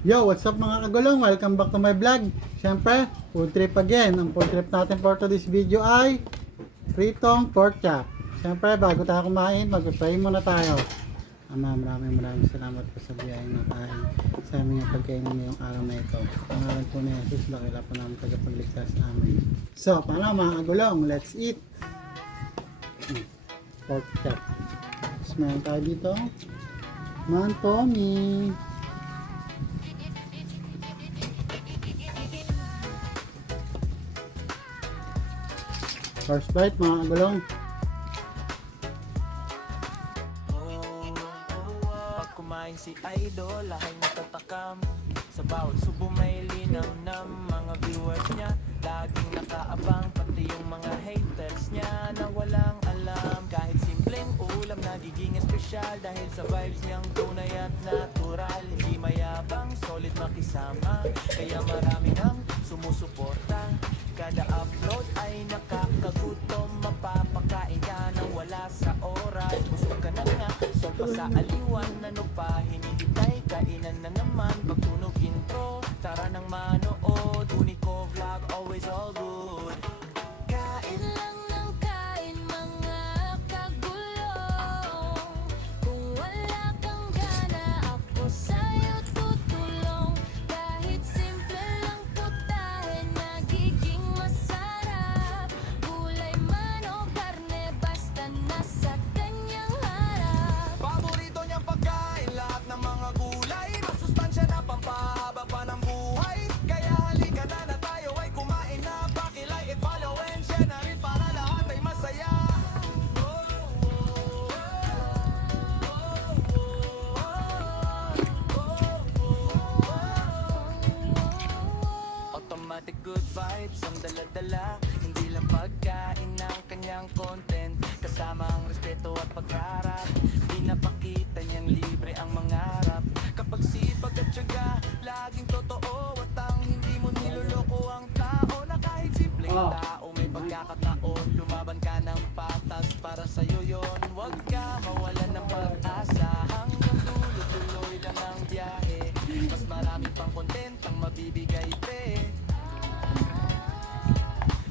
Yo, what's up mga kagulong? Welcome back to my vlog. Siyempre, food trip again. Ang food trip natin for today's video ay pritong pork chop. Siyempre, bago tayo kumain, mag-pray muna tayo. Ama, maraming salamat po sa biyayang nakain sa aming pagkainan ngayong araw na ito. Pangalan po ni Jesus, lakila po namin tagapagligtas namin. So, paano mga kagulong? Let's eat! Pork chop. Tapos meron tayo dito. Mantomi. First bite mga kagulong. Pag kumain si Idol, lahat natatakam. Sa bawat subo may linaw ng mga viewers niya. Laging nakaabang, pati yung mga haters niya na walang alam. Kahit simpleng ulam, nagiging espesyal dahil sa vibes niyang tunay at natural. Hindi mayabang, solid makisama, kaya marami nang sumusuporta. Kada upload ay nakakagutom, mapapakain ka nang wala sa oras. Busog ka na nga, so pa sa aliwan, ano pa, hinihintay, kainan na naman. Pagtunog intro, tara nang manood, Unico Vlog, always all good. Kain lang ng kain mga kagulong. Kung wala kang gana, ako sa'yo tutulong. Kahit simple lang putahe, nagiging masarap. Gulay man o karne, basta nasa kanyang harap. Paborito niyang pagkain, lahat ng mga gulay, masustansya na pampahaba pa ng buhay. Kaya halika na tayo ay kumain na, pakilike and follow and share na rin para lahat ay masaya. Automatic good vibes ang dala-dala, hindi lang pagkain ng kanyang content, kasama ang respeto at pagharap. Pinapakita niyang libre ang mangarap, kapag sipag at tiyaga, laging totoo. At ang hindi mo niloloko ang tao, na kahit simpleng tao may pagkakataon. Lumaban ka ng patas, para sa'yo yon. Huwag ka mawalan ng pag-asa, hanggang dulo tuloy lang ang biyahe. Mas marami pang content ang mabibigay pe.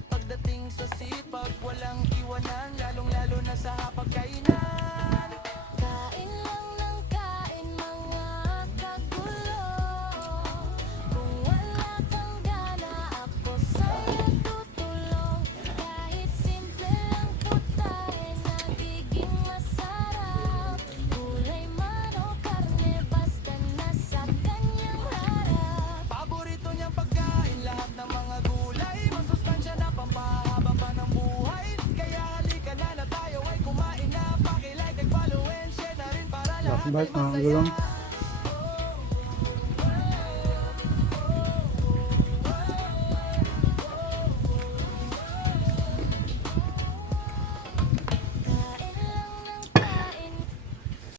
Pagdating sa sipag, walang iwanan, lalong-lalo na sa hapagkainan. Kain lang ng kain mga kagulong. Kung wala kang gana, ako sa'yo tutulong. Kahit simple lang putahe, nagiging masarap. Gulay man o karne, basta nasa kanyang harap. Paborito niyang pagkain, lahat ng mga gulay, masustansya na pampahaba pa ng buhay. Kaya halika na tayo ay kumain na, pakilike and follow and share na rin para lahat Last ay bite mga masaya. kagulong.